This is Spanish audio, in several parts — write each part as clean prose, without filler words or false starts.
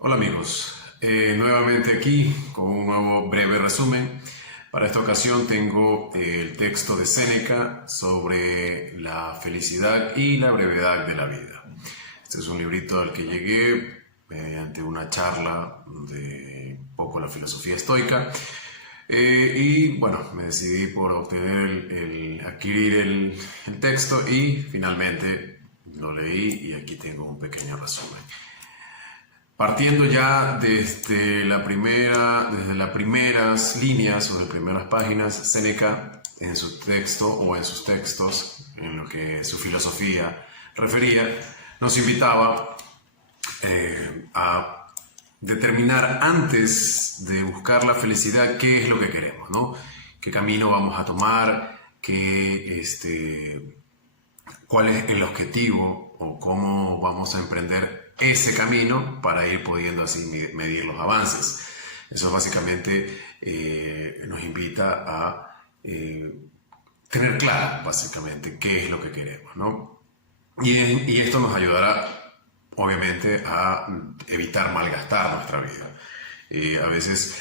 Hola amigos, nuevamente aquí con un nuevo breve resumen. Para esta ocasión tengo el texto de Séneca sobre la felicidad y la brevedad de la vida. Este es un librito al que llegué mediante una charla de un poco la filosofía estoica. Y bueno, me decidí por obtener adquirir el texto y finalmente lo leí y aquí tengo un pequeño resumen. Partiendo ya desde las primeras líneas o de primeras páginas, Séneca en su texto o en sus textos, en lo que su filosofía refería, nos invitaba a determinar antes de buscar la felicidad qué es lo que queremos, ¿no? ¿Qué camino vamos a tomar? ¿Cuál es el objetivo o cómo vamos a emprender ese camino para ir pudiendo así medir los avances? Eso básicamente nos invita a tener claro básicamente qué es lo que queremos, ¿no? Y esto nos ayudará obviamente a evitar malgastar nuestra vida. A veces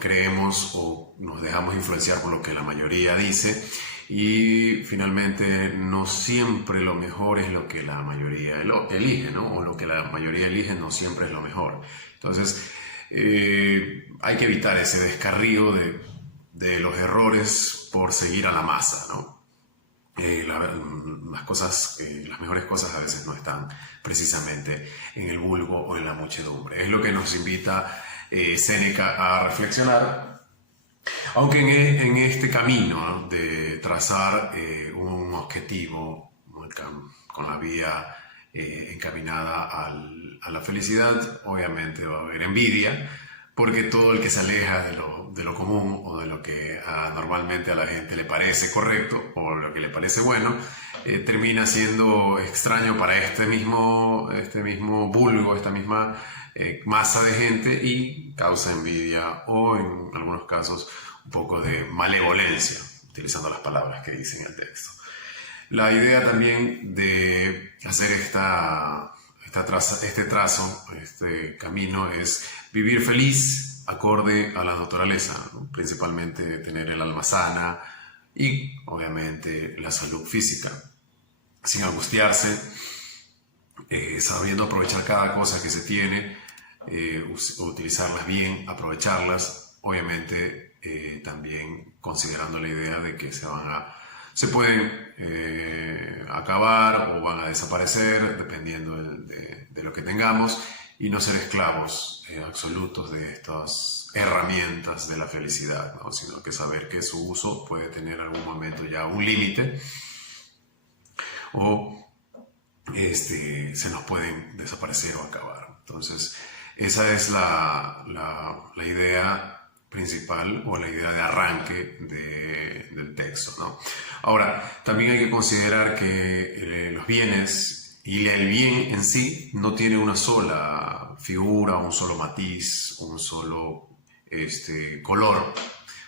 creemos o nos dejamos influenciar por lo que la mayoría dice y finalmente no siempre lo mejor es lo que la mayoría elige, ¿no? O lo que la mayoría elige no siempre es lo mejor. Entonces hay que evitar ese descarrío de los errores por seguir a la masa, ¿no? Las mejores cosas a veces no están precisamente en el vulgo o en la muchedumbre. Es lo que nos invita Séneca a reflexionar, aunque en este camino, ¿no?, de trazar un objetivo con la vía encaminada a la felicidad, obviamente va a haber envidia, porque todo el que se aleja de lo común o de lo que normalmente a la gente le parece correcto o lo que le parece bueno, termina siendo extraño para este mismo vulgo, esta misma masa de gente y causa envidia o en algunos casos un poco de malevolencia, utilizando las palabras que dice en el texto. La idea también de hacer este camino es vivir feliz acorde a la naturaleza, ¿no? Principalmente tener el alma sana y obviamente la salud física, sin angustiarse, sabiendo aprovechar cada cosa que se tiene, utilizarlas bien, aprovecharlas, obviamente también considerando la idea de que se pueden acabar o van a desaparecer dependiendo de lo que tengamos y no ser esclavos absolutos de estas herramientas de la felicidad, ¿no? Sino que saber que su uso puede tener en algún momento ya un límite o se nos pueden desaparecer o acabar. Entonces, esa es la idea principal o la idea de arranque del texto, ¿no? Ahora, también hay que considerar que los bienes y el bien en sí no tiene una sola figura, un solo matiz, un solo color,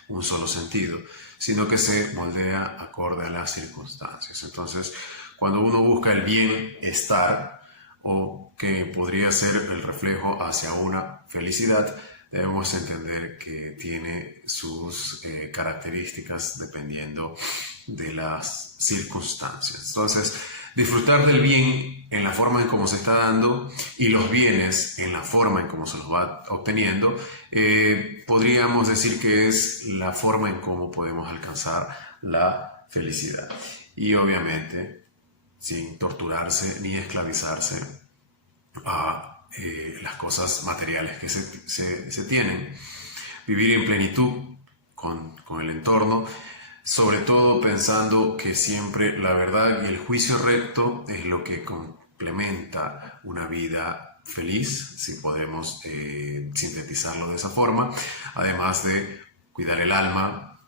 un solo sentido, sino que se moldea acorde a las circunstancias. Entonces, cuando uno busca el bienestar o que podría ser el reflejo hacia una felicidad, debemos entender que tiene sus características dependiendo de las circunstancias. Entonces, disfrutar del bien en la forma en cómo se está dando y los bienes en la forma en cómo se los va obteniendo, podríamos decir que es la forma en cómo podemos alcanzar la felicidad. Y obviamente, sin torturarse ni esclavizarse a las cosas materiales que se tienen. Vivir en plenitud con el entorno, sobre todo pensando que siempre la verdad y el juicio recto es lo que complementa una vida feliz, si podemos sintetizarlo de esa forma, además de cuidar el alma,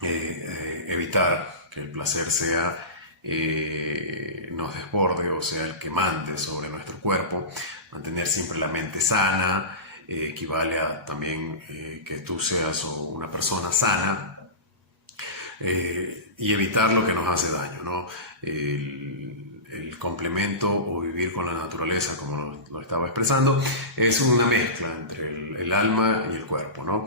evitar que el placer nos desborde o sea el que mande sobre nuestro cuerpo. Mantener siempre la mente sana equivale a también que tú seas una persona sana y evitar lo que nos hace daño, ¿no? el complemento o vivir con la naturaleza, como lo estaba expresando, es una mezcla entre el alma y el cuerpo, ¿no?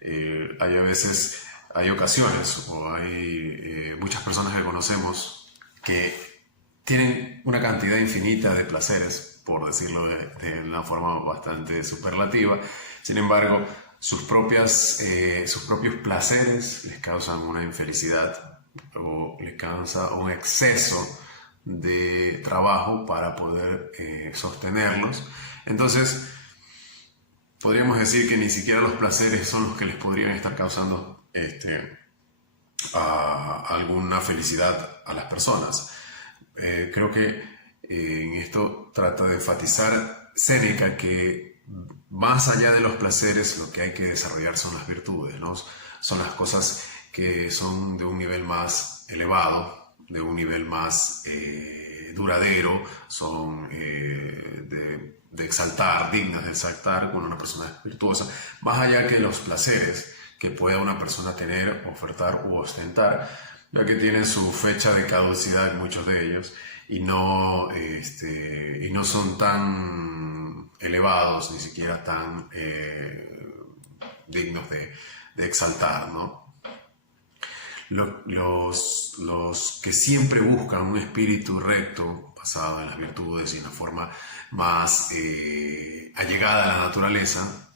Hay a veces, hay ocasiones o hay muchas personas que conocemos que tienen una cantidad infinita de placeres, por decirlo de una forma bastante superlativa. Sin embargo, sus propios placeres les causan una infelicidad o les causa un exceso de trabajo para poder sostenerlos. Entonces, podríamos decir que ni siquiera los placeres son los que les podrían estar causando alguna felicidad a las personas. Creo que en esto trata de enfatizar Séneca que más allá de los placeres lo que hay que desarrollar son las virtudes, ¿no? Son las cosas que son de un nivel más elevado, de un nivel más duradero, son de exaltar, dignas de exaltar cuando una persona es virtuosa, más allá que los placeres que pueda una persona tener, ofertar u ostentar, ya que tienen su fecha de caducidad muchos de ellos y no son tan elevados, ni siquiera tan dignos de exaltar, ¿no? Los que siempre buscan un espíritu recto, basado en las virtudes y en la forma más allegada a la naturaleza,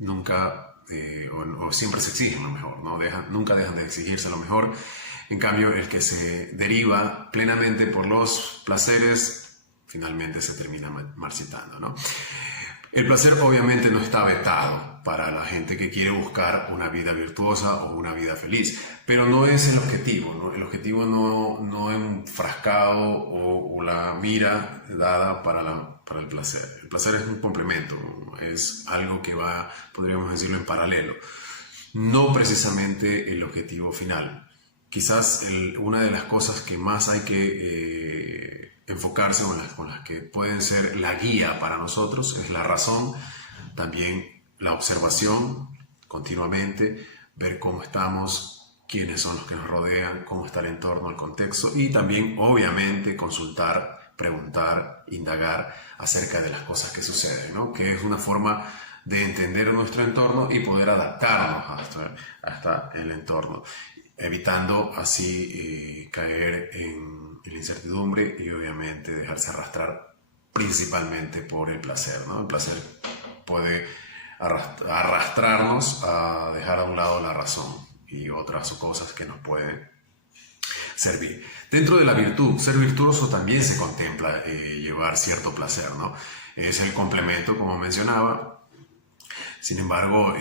nunca o siempre se exigen lo mejor, ¿no? Nunca dejan de exigirse lo mejor. En cambio, el que se deriva plenamente por los placeres, finalmente se termina marchitando, ¿no? El placer obviamente no está vetado para la gente que quiere buscar una vida virtuosa o una vida feliz, pero no es el objetivo, ¿no? El objetivo no es un frascado o la mira dada para el placer. El placer es un complemento, es algo que va, podríamos decirlo, en paralelo, no precisamente el objetivo final. Quizás una de las cosas que más hay que enfocarse o con las que pueden ser la guía para nosotros es la razón, también la observación continuamente, ver cómo estamos, quiénes son los que nos rodean, cómo está el entorno, el contexto y también obviamente consultar, preguntar, indagar acerca de las cosas que suceden, ¿no? Que es una forma de entender nuestro entorno y poder adaptarnos hasta el entorno, evitando así caer en la incertidumbre y obviamente dejarse arrastrar principalmente por el placer, ¿no? El placer puede arrastrarnos a dejar a un lado la razón y otras cosas que nos pueden servir. Dentro de la virtud, ser virtuoso también se contempla llevar cierto placer, ¿no? Es el complemento, como mencionaba. Sin embargo,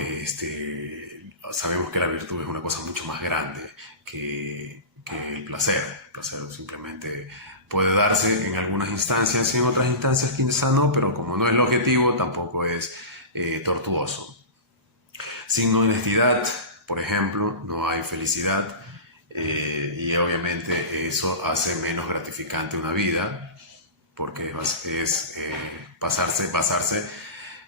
sabemos que la virtud es una cosa mucho más grande que el placer. El placer simplemente puede darse en algunas instancias y en otras instancias quizá no, pero como no es el objetivo, tampoco es tortuoso. Sin honestidad, por ejemplo, no hay felicidad y obviamente eso hace menos gratificante una vida porque es basarse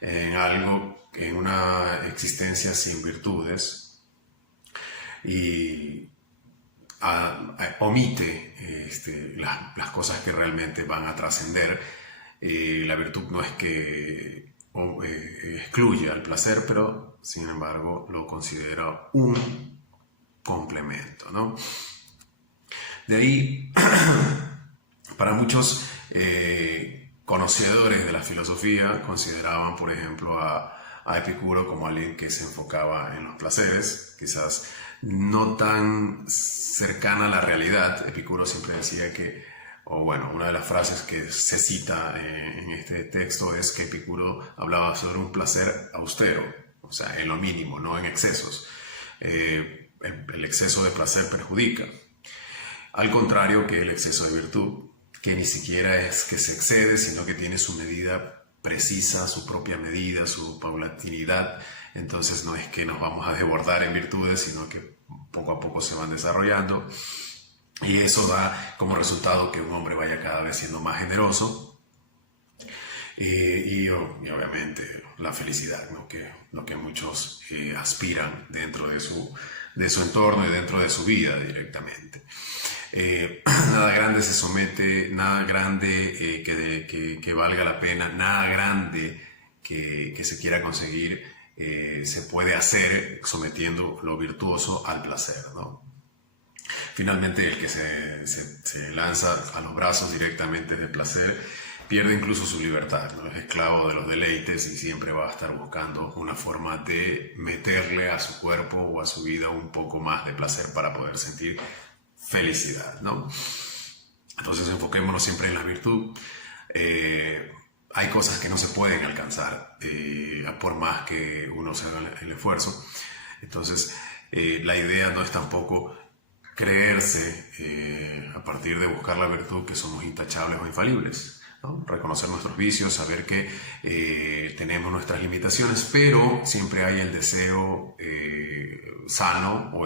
en algo, en una existencia sin virtudes y omite las cosas que realmente van a trascender. La virtud no es que excluye al placer, pero sin embargo lo considera un complemento, ¿no? De ahí, para muchos conocedores de la filosofía, consideraban, por ejemplo, a Epicuro como alguien que se enfocaba en los placeres, quizás no tan cercana a la realidad. Epicuro siempre decía que, una de las frases que se cita en este texto es que Epicuro hablaba sobre un placer austero, o sea, en lo mínimo, no en excesos. El exceso de placer perjudica, al contrario que el exceso de virtud, que ni siquiera es que se excede, sino que tiene su medida precisa, su propia medida, su paulatinidad. Entonces no es que nos vamos a desbordar en virtudes, sino que poco a poco se van desarrollando. Y eso da como resultado que un hombre vaya cada vez siendo más generoso y obviamente la felicidad, ¿no? Lo que muchos aspiran dentro de su entorno y dentro de su vida directamente. Nada grande se somete, nada grande que valga la pena, nada grande que se quiera conseguir se puede hacer sometiendo lo virtuoso al placer, ¿no? Finalmente, el que se lanza a los brazos directamente del placer pierde incluso su libertad, ¿no? Es esclavo de los deleites y siempre va a estar buscando una forma de meterle a su cuerpo o a su vida un poco más de placer para poder sentir felicidad, ¿no? Entonces enfoquémonos siempre en la virtud. Hay cosas que no se pueden alcanzar por más que uno se haga el esfuerzo. Entonces la idea no es tampoco creerse a partir de buscar la virtud que somos intachables o infalibles, ¿no? Reconocer nuestros vicios, saber que tenemos nuestras limitaciones, pero siempre hay el deseo sano o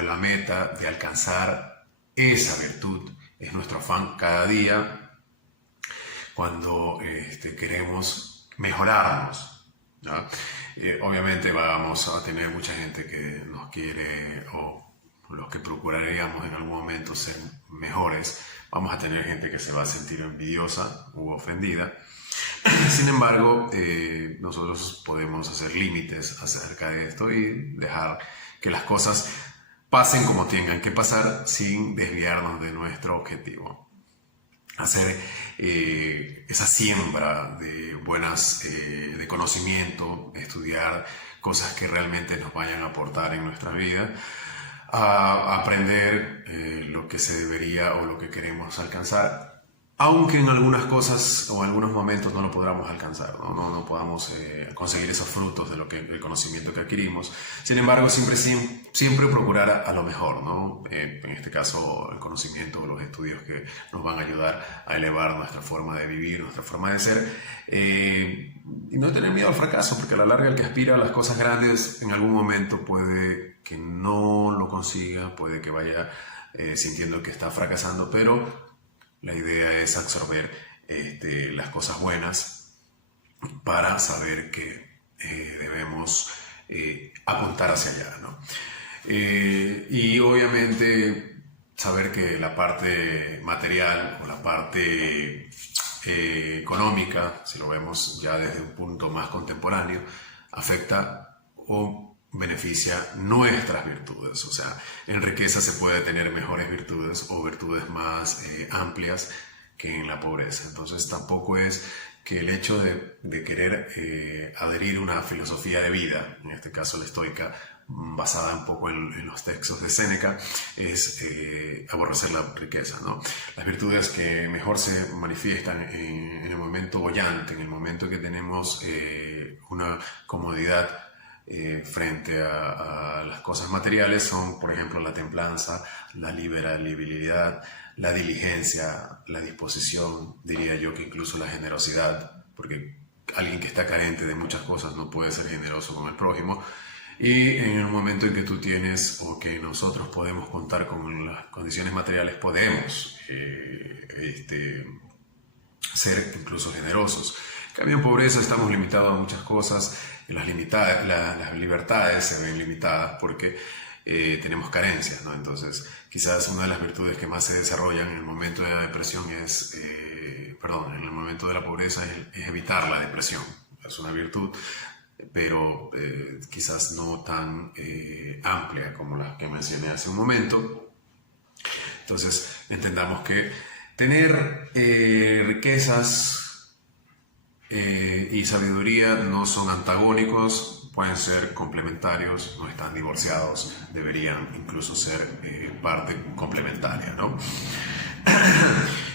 la meta de alcanzar esa virtud. Es nuestro afán cada día cuando queremos mejorarnos, ¿no? Obviamente vamos a tener mucha gente que nos quiere, o los que procuraríamos en algún momento ser mejores. Vamos a tener gente que se va a sentir envidiosa u ofendida. Sin embargo, nosotros podemos hacer límites acerca de esto y dejar que las cosas pasen como tengan que pasar sin desviarnos de nuestro objetivo. Hacer esa siembra de de conocimiento, estudiar cosas que realmente nos vayan a aportar en nuestra vida, a aprender lo que se debería o lo que queremos alcanzar, aunque en algunas cosas o en algunos momentos no lo podamos alcanzar, no podamos conseguir esos frutos de el conocimiento que adquirimos. Sin embargo, siempre procurar a lo mejor, ¿no? En este caso, el conocimiento o los estudios que nos van a ayudar a elevar nuestra forma de vivir, nuestra forma de ser, y no tener miedo al fracaso, porque a la larga el que aspira a las cosas grandes en algún momento puede que no lo consiga, puede que vaya sintiendo que está fracasando, pero la idea es absorber las cosas buenas para saber que debemos apuntar hacia allá, ¿no? Y obviamente saber que la parte material o la parte económica, si lo vemos ya desde un punto más contemporáneo, afecta o beneficia nuestras virtudes. O sea, en riqueza se puede tener mejores virtudes o virtudes más amplias que en la pobreza. Entonces tampoco es que el hecho de querer adherir a una filosofía de vida, en este caso la estoica, basada un poco en los textos de Séneca, es aborrecer la riqueza, ¿no? Las virtudes que mejor se manifiestan en el momento boyante, en el momento que tenemos una comodidad frente a las cosas materiales, son, por ejemplo, la templanza, la liberalidad, la diligencia, la disposición, diría yo que incluso la generosidad, porque alguien que está carente de muchas cosas no puede ser generoso con el prójimo. Y en el momento en que tú tienes o que nosotros podemos contar con las condiciones materiales, podemos ser incluso generosos. En cambio, en pobreza estamos limitados a muchas cosas, las libertades se ven limitadas porque tenemos carencias, ¿no? Entonces, quizás una de las virtudes que más se desarrollan en el momento de la depresión en el momento de la pobreza es evitar la depresión. Es una virtud, pero quizás no tan amplia como la que mencioné hace un momento. Entonces, entendamos que tener riquezas y sabiduría no son antagónicos, pueden ser complementarios, no están divorciados, deberían incluso ser parte complementaria, ¿no?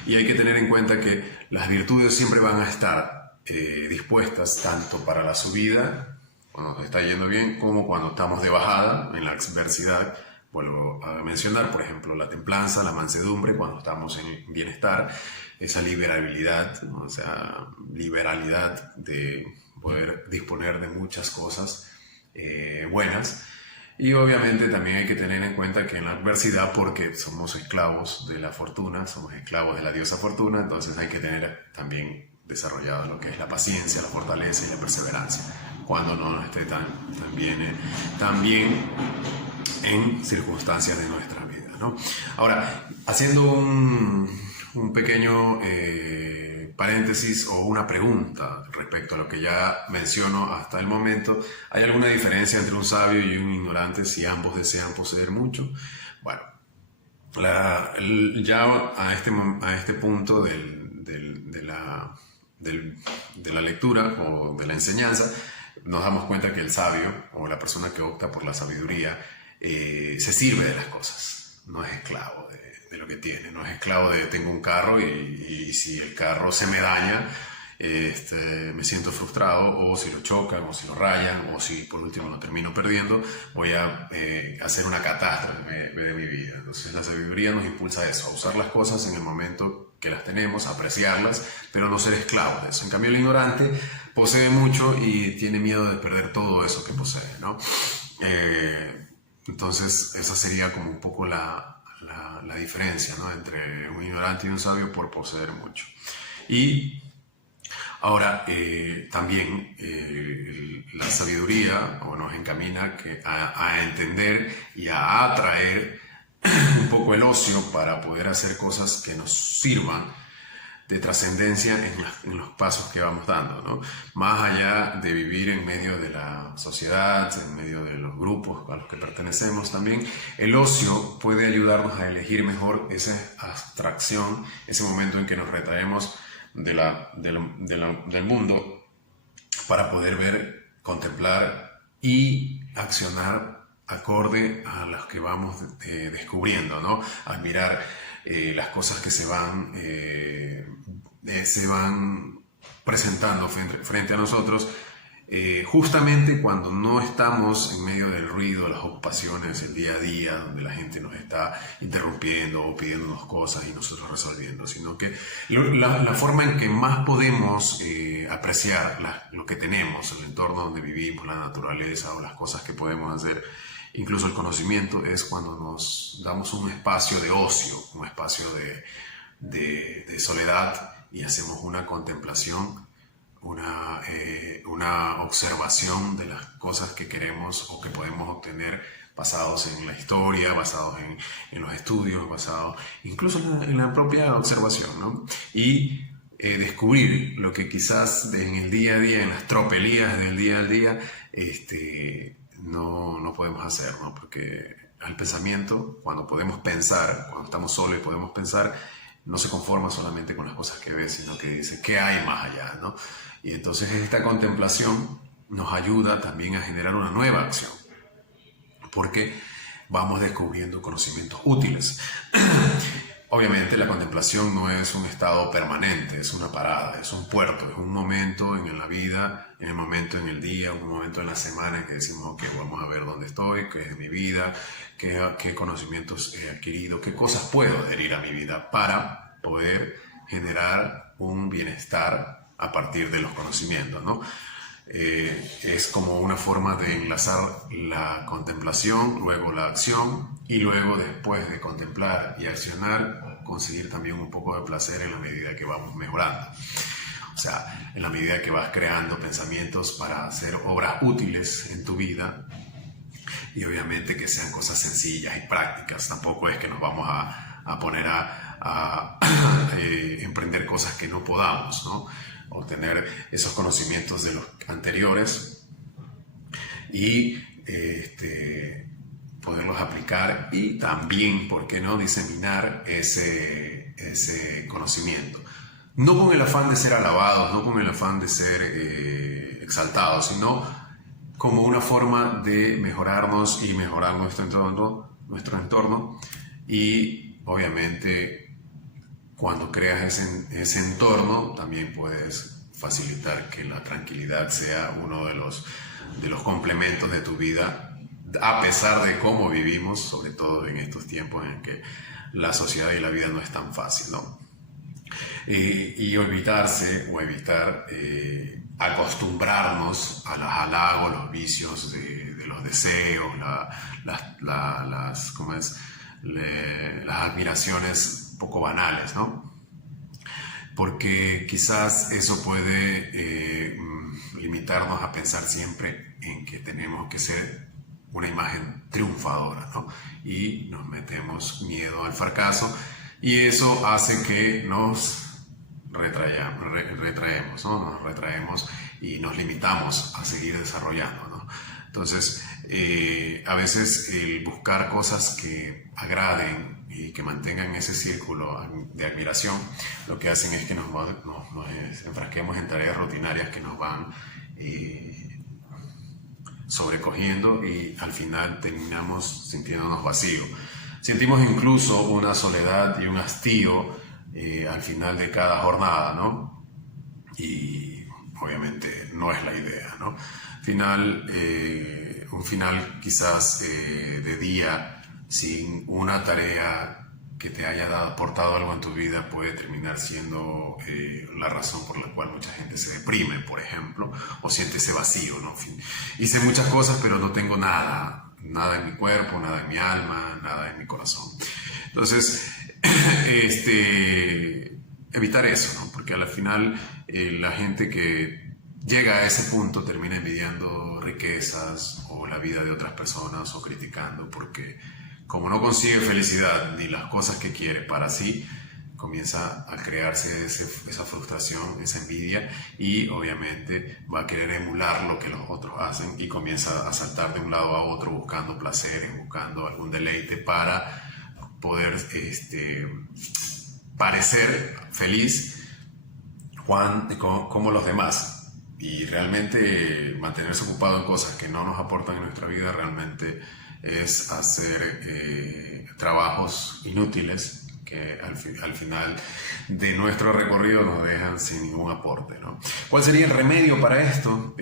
Y hay que tener en cuenta que las virtudes siempre van a estar dispuestas tanto para la subida, cuando nos está yendo bien, como cuando estamos de bajada, en la adversidad. Vuelvo a mencionar, por ejemplo, la templanza, la mansedumbre, cuando estamos en bienestar, esa liberalidad, ¿no? O sea, liberalidad de poder disponer de muchas cosas buenas. Y obviamente también hay que tener en cuenta que en la adversidad, porque somos esclavos de la fortuna, somos esclavos de la diosa fortuna, entonces hay que tener también desarrollado lo que es la paciencia, la fortaleza y la perseverancia, cuando no esté tan bien en circunstancias de nuestra vida, ¿no? Ahora, haciendo un pequeño paréntesis o una pregunta respecto a lo que ya menciono hasta el momento, ¿hay alguna diferencia entre un sabio y un ignorante si ambos desean poseer mucho? Bueno, ya a este punto de la lectura o de la enseñanza, nos damos cuenta que el sabio o la persona que opta por la sabiduría se sirve de las cosas, no es esclavo de lo que tiene, no es esclavo de tengo un carro y si el carro se me daña, me siento frustrado, o si lo chocan, o si lo rayan, o si por último lo termino perdiendo, voy a hacer una catástrofe de mi vida. Entonces la sabiduría nos impulsa a eso, a usar las cosas en el momento que las tenemos, a apreciarlas, pero no ser esclavos de eso. En cambio, el ignorante posee mucho y tiene miedo de perder todo eso que posee, ¿no? Entonces esa sería como un poco la diferencia, ¿no?, entre un ignorante y un sabio por poseer mucho. Y ahora, también la sabiduría nos encamina a entender y a atraer un poco el ocio para poder hacer cosas que nos sirvan de trascendencia en los pasos que vamos dando, ¿no? Más allá de vivir en medio de la sociedad, en medio de los grupos a los que pertenecemos también, el ocio puede ayudarnos a elegir mejor esa abstracción, ese momento en que nos retraemos del mundo para poder ver, contemplar y accionar acorde a las que vamos descubriendo, ¿no? Admirar las cosas que se van presentando frente a nosotros, justamente cuando no estamos en medio del ruido, las ocupaciones, el día a día, donde la gente nos está interrumpiendo o pidiéndonos cosas y nosotros resolviendo, sino que la forma en que más podemos apreciar lo que tenemos, el entorno donde vivimos, la naturaleza o las cosas que podemos hacer, incluso el conocimiento, es cuando nos damos un espacio de ocio, un espacio de soledad, y hacemos una contemplación, una observación de las cosas que queremos o que podemos obtener, basados en la historia, basados en los estudios, basados incluso en la propia observación, ¿no? Y descubrir lo que quizás en el día a día, en las tropelías del día a día, no podemos hacer, ¿no? Porque al pensamiento, cuando podemos pensar, cuando estamos solos y podemos pensar, no se conforma solamente con las cosas que ve, sino que dice, ¿qué hay más allá, ¿no? Y entonces esta contemplación nos ayuda también a generar una nueva acción, porque vamos descubriendo conocimientos útiles. Obviamente la contemplación no es un estado permanente, es una parada, es un puerto, es un momento en la vida, en el momento en el día, un momento en la semana en que decimos, ok, vamos a ver dónde estoy, qué es mi vida, qué conocimientos he adquirido, qué cosas puedo adherir a mi vida para poder generar un bienestar a partir de los conocimientos, ¿no? Es como una forma de enlazar la contemplación, luego la acción, y luego, después de contemplar y accionar, conseguir también un poco de placer en la medida que vamos mejorando. O sea, en la medida que vas creando pensamientos para hacer obras útiles en tu vida, y obviamente que sean cosas sencillas y prácticas. Tampoco es que nos vamos a poner a emprender cosas que no podamos, ¿no? Obtener esos conocimientos de los anteriores y poderlos aplicar, y también, ¿por qué no?, diseminar ese conocimiento. No con el afán de ser alabados, no con el afán de ser exaltados, sino como una forma de mejorarnos y mejorar nuestro entorno. Y obviamente, cuando creas ese entorno, también puedes facilitar que la tranquilidad sea uno de los complementos de tu vida, a pesar de cómo vivimos, sobre todo en estos tiempos en que la sociedad y la vida no es tan fácil, ¿no? Y evitar acostumbrarnos a los halagos, los vicios de los deseos, las admiraciones poco banales, ¿no? Porque quizás eso puede limitarnos a pensar siempre en que tenemos que ser una imagen triunfadora, ¿no? Y nos metemos miedo al fracaso y eso hace que nos retraemos, ¿no? Nos retraemos y nos limitamos a seguir desarrollando, ¿no? Entonces, a veces el buscar cosas que agraden y que mantengan ese círculo de admiración, lo que hacen es que nos enfrasquemos en tareas rutinarias que nos van sobrecogiendo y al final terminamos sintiéndonos vacíos. Sentimos incluso una soledad y un hastío al final de cada jornada, ¿no? Y obviamente no es la idea, ¿no? Un final quizás de día sin una tarea que te haya aportado algo en tu vida puede terminar siendo la razón por la cual mucha gente se deprime, por ejemplo, o siente ese vacío, ¿no? En fin, hice muchas cosas, pero no tengo nada en mi cuerpo, nada en mi alma, nada en mi corazón. Entonces, evitar eso, ¿no? Porque al final la gente que llega a ese punto termina envidiando riquezas o la vida de otras personas o criticando porque como no consigue felicidad ni las cosas que quiere para sí, comienza a crearse esa frustración, esa envidia y obviamente va a querer emular lo que los otros hacen y comienza a saltar de un lado a otro buscando placeres, buscando algún deleite para poder parecer feliz como los demás. Y realmente mantenerse ocupado en cosas que no nos aportan en nuestra vida realmente es hacer trabajos inútiles que al final de nuestro recorrido nos dejan sin ningún aporte, ¿no? ¿Cuál sería el remedio para esto?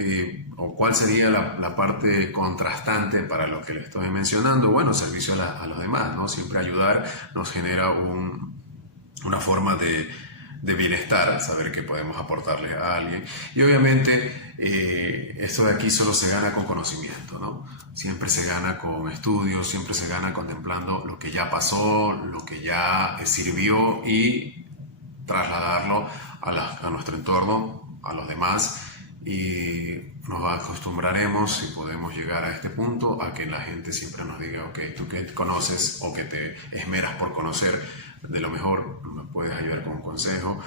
¿O cuál sería la parte contrastante para lo que le estoy mencionando? Bueno, servicio a los demás, ¿no? Siempre ayudar nos genera una forma de bienestar, saber que podemos aportarle a alguien. Y obviamente esto de aquí solo se gana con conocimiento, ¿no? Siempre se gana con estudios, siempre se gana contemplando lo que ya pasó, lo que ya sirvió y trasladarlo a nuestro entorno, a los demás, y nos acostumbraremos, si podemos llegar a este punto, a que la gente siempre nos diga, ok, tú que conoces o que te esmeras por conocer de lo mejor, me puedes ayudar con un consejo,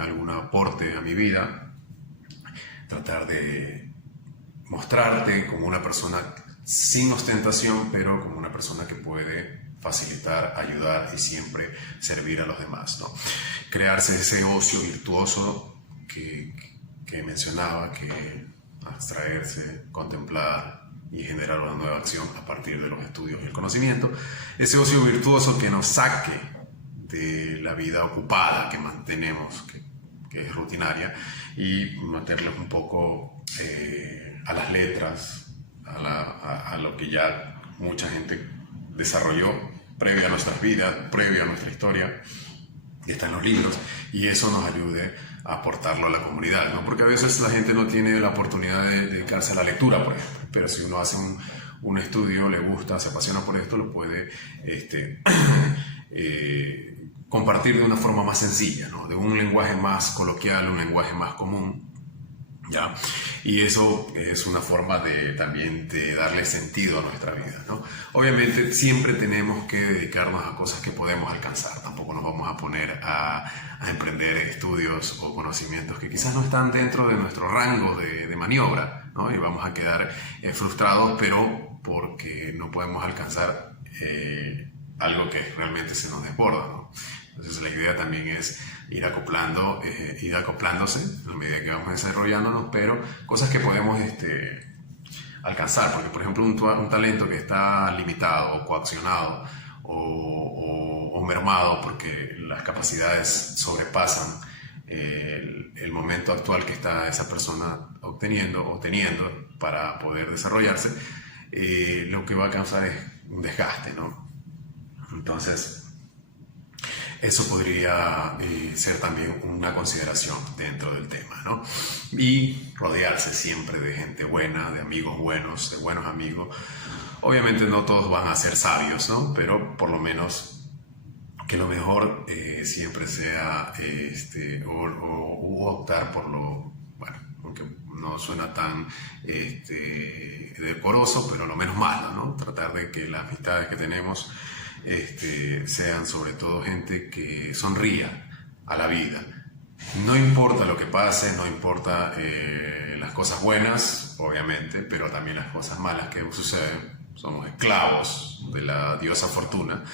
algún aporte a mi vida, tratar de mostrarte como una persona sin ostentación, pero como una persona que puede facilitar, ayudar y siempre servir a los demás, ¿no? Crearse ese ocio virtuoso que mencionaba, que abstraerse, contemplar y generar una nueva acción a partir de los estudios y el conocimiento. Ese ocio virtuoso que nos saque de la vida ocupada que mantenemos, que es rutinaria, y meterlos un poco a las letras, a lo que ya mucha gente desarrolló previo a nuestras vidas, previo a nuestra historia, que está en los libros, y eso nos ayude a aportarlo a la comunidad, ¿no? Porque a veces la gente no tiene la oportunidad de dedicarse a la lectura, por ejemplo, pero si uno hace un estudio, le gusta, se apasiona por esto, lo puede compartir de una forma más sencilla, ¿no? De un lenguaje más coloquial, un lenguaje más común, ¿ya? Y eso es una forma también de darle sentido a nuestra vida, ¿no? Obviamente siempre tenemos que dedicarnos a cosas que podemos alcanzar, tampoco nos vamos a poner a emprender estudios o conocimientos que quizás no están dentro de nuestro rango de maniobra, ¿no? Y vamos a quedar frustrados, pero porque no podemos alcanzar algo que realmente se nos desborda, ¿no? Entonces la idea también es ir acoplándose a medida que vamos desarrollándonos, pero cosas que podemos alcanzar, porque por ejemplo un talento que está limitado o coaccionado o mermado porque las capacidades sobrepasan el momento actual que está esa persona obteniendo o teniendo para poder desarrollarse, lo que va a causar es un desgaste, ¿no? Entonces eso podría ser también una consideración dentro del tema, ¿no? Y rodearse siempre de gente buena, de amigos buenos, de buenos amigos. Obviamente no todos van a ser sabios, ¿no? Pero por lo menos que lo mejor siempre sea o optar por lo bueno, aunque no suena tan decoroso, pero lo menos malo, ¿no? Tratar de que las amistades que tenemos sean sobre todo gente que sonría a la vida. No importa lo que pase, no importa las cosas buenas, obviamente, pero también las cosas malas que suceden. Somos esclavos de la diosa fortuna,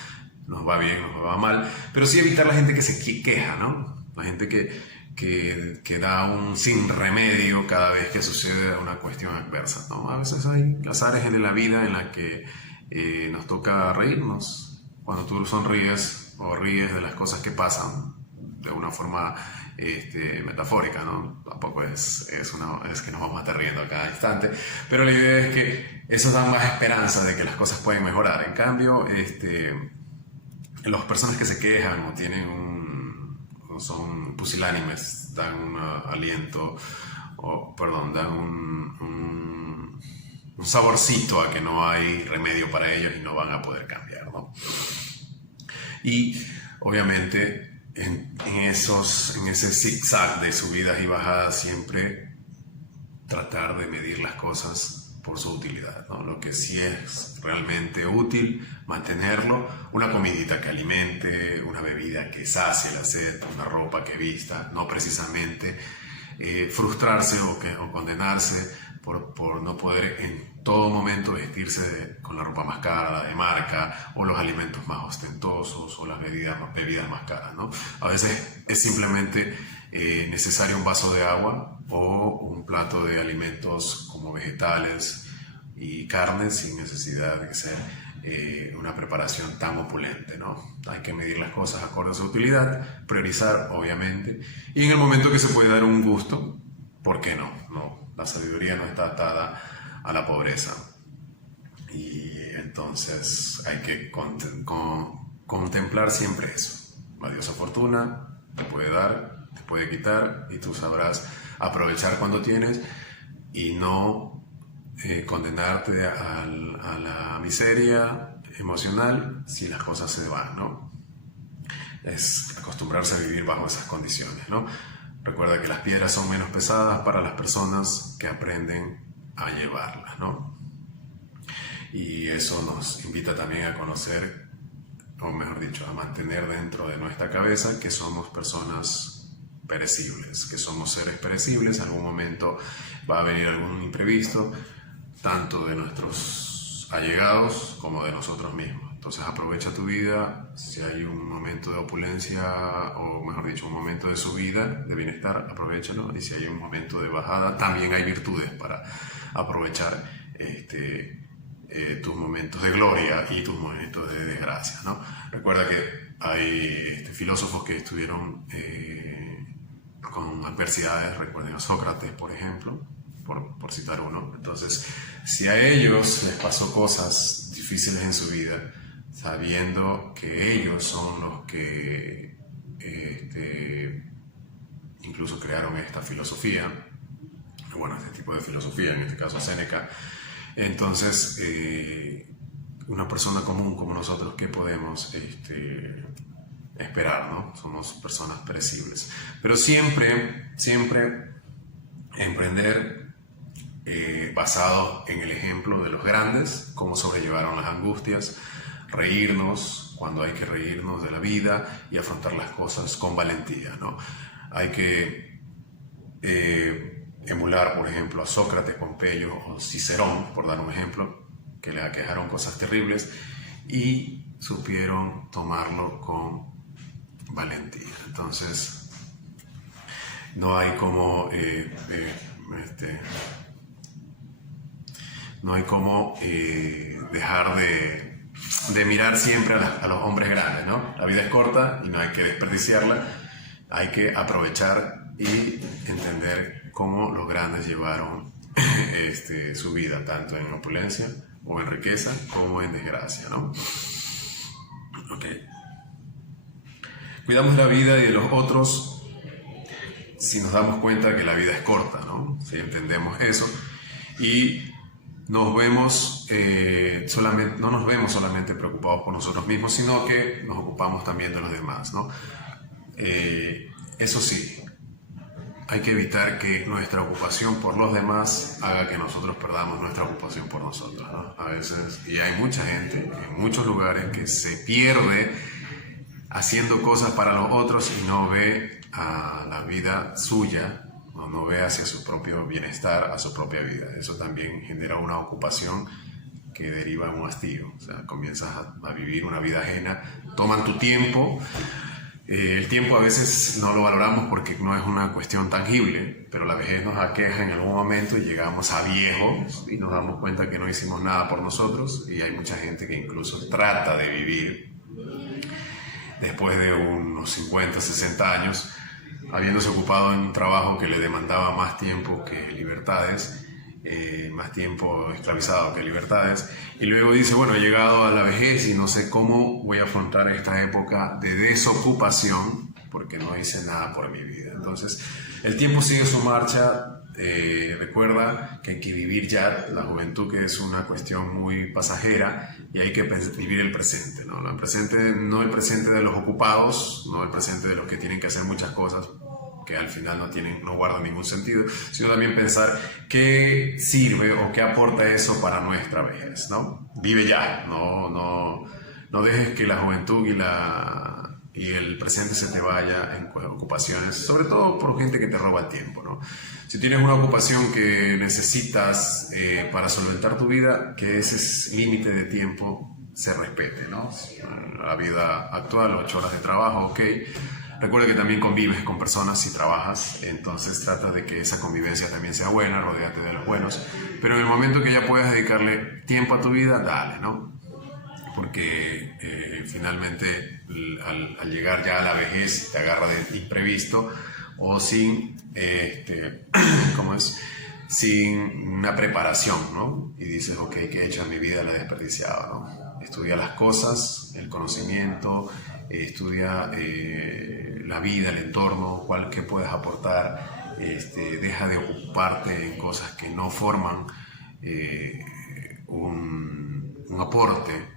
nos va bien, nos va mal, pero sí evitar la gente que se queja, ¿no? La gente que da un sin remedio cada vez que sucede una cuestión adversa, ¿no? A veces hay azares en la vida en la que nos toca reírnos. Cuando tú sonríes o ríes de las cosas que pasan de una forma metafórica, ¿no? Tampoco es que nos vamos a estar riendo a cada instante, pero la idea es que eso da más esperanza de que las cosas pueden mejorar. En cambio, las personas que se quejan o son pusilánimes, dan un aliento, dan un saborcito a que no hay remedio para ellos y no van a poder cambiar, ¿no? Y obviamente en ese zigzag de subidas y bajadas siempre tratar de medir las cosas por su utilidad, ¿no? Lo que sí es realmente útil, mantenerlo, una comidita que alimente, una bebida que sacie la sed, una ropa que vista, no precisamente frustrarse o condenarse por no poder en todo momento vestirse con la ropa más cara, la de marca, o los alimentos más ostentosos, o las bebidas más caras, ¿no? A veces es simplemente necesario un vaso de agua o un plato de alimentos como vegetales y carnes sin necesidad de ser una preparación tan opulente, ¿no? Hay que medir las cosas acorde a su utilidad, priorizar, obviamente, y en el momento que se puede dar un gusto, ¿por qué no? No, la sabiduría no está atada a la pobreza. Y entonces hay que contemplar siempre eso. La diosa fortuna te puede dar, te puede quitar, y tú sabrás aprovechar cuando tienes y no condenarte a la miseria emocional si las cosas se van, ¿no? Es acostumbrarse a vivir bajo esas condiciones, ¿no? Recuerda que las piedras son menos pesadas para las personas que aprenden a llevarlas, ¿no? Y eso nos invita también a conocer, o mejor dicho, a mantener dentro de nuestra cabeza que somos personas perecibles, que somos seres perecibles. En algún momento va a venir algún imprevisto, tanto de nuestros allegados como de nosotros mismos. Entonces aprovecha tu vida. Si hay un momento de opulencia, o mejor dicho, un momento de subida, de bienestar, aprovechalo. Y si hay un momento de bajada, también hay virtudes para aprovechar tus momentos de gloria y tus momentos de desgracia, ¿no? Recuerda que hay filósofos que estuvieron con adversidades. Recuerden a Sócrates, por ejemplo, por citar uno. Entonces, si a ellos les pasó cosas difíciles en su vida, sabiendo que ellos son los que incluso crearon esta filosofía, bueno, este tipo de filosofía, en este caso Séneca, entonces una persona común como nosotros, ¿qué podemos esperar, ¿no? Somos personas perecibles, pero siempre emprender basado en el ejemplo de los grandes, cómo sobrellevaron las angustias, reírnos cuando hay que reírnos de la vida y afrontar las cosas con valentía, ¿no? Hay que emular, por ejemplo, a Sócrates, Pompeyo o Cicerón, por dar un ejemplo, que le aquejaron cosas terribles y supieron tomarlo con valentía. Entonces, no hay como dejar de mirar siempre a los hombres grandes, ¿no? La vida es corta y no hay que desperdiciarla, hay que aprovechar y entender cómo los grandes llevaron su vida, tanto en opulencia o en riqueza como en desgracia, ¿no? Okay. Cuidamos la vida y de los otros si nos damos cuenta que la vida es corta, ¿no? Si entendemos eso y no nos vemos solamente preocupados por nosotros mismos, sino que nos ocupamos también de los demás, ¿no? Eso sí, hay que evitar que nuestra ocupación por los demás haga que nosotros perdamos nuestra ocupación por nosotros, ¿no? A veces, y hay mucha gente en muchos lugares que se pierde haciendo cosas para los otros y no ve a la vida suya, no ve hacia su propio bienestar, a su propia vida. Eso también genera una ocupación que deriva en un hastío. O sea, comienzas a vivir una vida ajena, toman tu tiempo. El tiempo a veces no lo valoramos porque no es una cuestión tangible, pero la vejez nos aqueja en algún momento y llegamos a viejos y nos damos cuenta que no hicimos nada por nosotros, y hay mucha gente que incluso trata de vivir después de unos 50, 60 años, habiéndose ocupado en un trabajo que le demandaba más tiempo que libertades, más tiempo esclavizado que libertades, y luego dice, bueno, he llegado a la vejez y no sé cómo voy a afrontar esta época de desocupación porque no hice nada por mi vida. Entonces, el tiempo sigue su marcha. Recuerda que hay que vivir ya la juventud, que es una cuestión muy pasajera, y hay que vivir el presente, ¿no? El presente, no el presente de los ocupados, no el presente de los que tienen que hacer muchas cosas que al final no guardan ningún sentido, sino también pensar qué sirve o qué aporta eso para nuestra vejez, ¿no? Vive ya, no dejes que la juventud y el presente se te vaya en ocupaciones, sobre todo por gente que te roba el tiempo, ¿no? Si tienes una ocupación que necesitas para solventar tu vida, que ese límite de tiempo se respete, ¿no? La vida actual, 8 horas de trabajo, ok. Recuerda que también convives con personas si trabajas, entonces trata de que esa convivencia también sea buena, rodéate de los buenos, pero en el momento que ya puedas dedicarle tiempo a tu vida, dale, ¿no? Porque finalmente al llegar ya a la vejez te agarra de imprevisto o sin, sin una preparación, ¿no? Y dices, ok, ¿qué he hecho en mi vida? La he desperdiciado, ¿no? Estudia las cosas, el conocimiento, estudia la vida, el entorno, qué puedes aportar, deja de ocuparte en cosas que no forman un aporte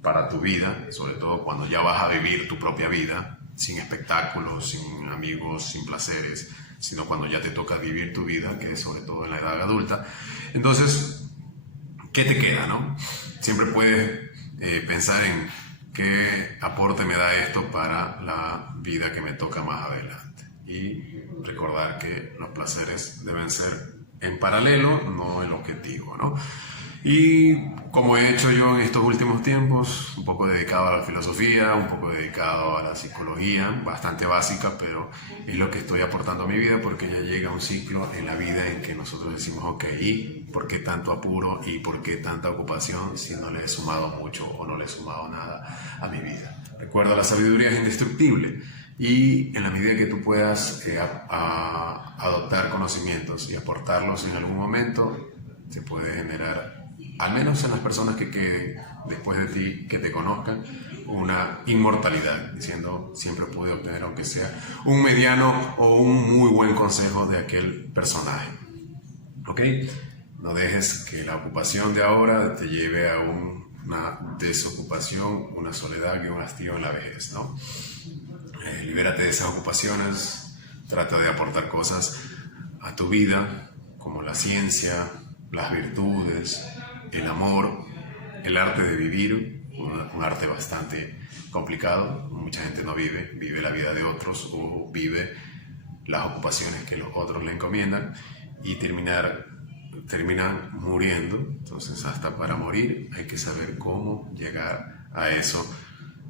para tu vida, sobre todo cuando ya vas a vivir tu propia vida, sin espectáculos, sin amigos, sin placeres, sino cuando ya te toca vivir tu vida, que es sobre todo en la edad adulta. Entonces, ¿qué te queda, no? Siempre puedes pensar en qué aporte me da esto para la vida que me toca más adelante. Y recordar que los placeres deben ser en paralelo, no el objetivo, ¿no? Y como he hecho yo en estos últimos tiempos, un poco dedicado a la filosofía, un poco dedicado a la psicología, bastante básica, pero es lo que estoy aportando a mi vida, porque ya llega un ciclo en la vida en que nosotros decimos, ok, ¿y por qué tanto apuro y por qué tanta ocupación si no le he sumado mucho o no le he sumado nada a mi vida? Recuerda, la sabiduría es indestructible, y en la medida que tú puedas adoptar conocimientos y aportarlos en algún momento, se puede generar, al menos en las personas que queden después de ti, que te conozcan, una inmortalidad, diciendo, siempre pude obtener, aunque sea un mediano o un muy buen consejo de aquel personaje. ¿Ok? No dejes que la ocupación de ahora te lleve a una desocupación, una soledad y un hastío en la vejez, ¿no? Libérate de esas ocupaciones, trata de aportar cosas a tu vida, como la ciencia, las virtudes, el amor, el arte de vivir, un arte bastante complicado. Mucha gente no vive la vida de otros o vive las ocupaciones que los otros le encomiendan y terminan muriendo. Entonces, hasta para morir hay que saber cómo llegar a eso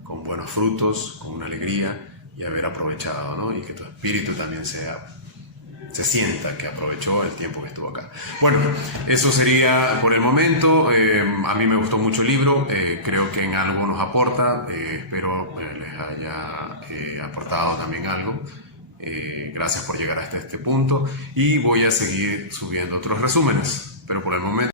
con buenos frutos, con una alegría y haber aprovechado, ¿no? Y que tu espíritu también se sienta que aprovechó el tiempo que estuvo acá. Bueno, eso sería por el momento. A mí me gustó mucho el libro, creo que en algo nos aporta, espero les haya aportado también algo. Gracias por llegar hasta este punto y voy a seguir subiendo otros resúmenes, pero por el momento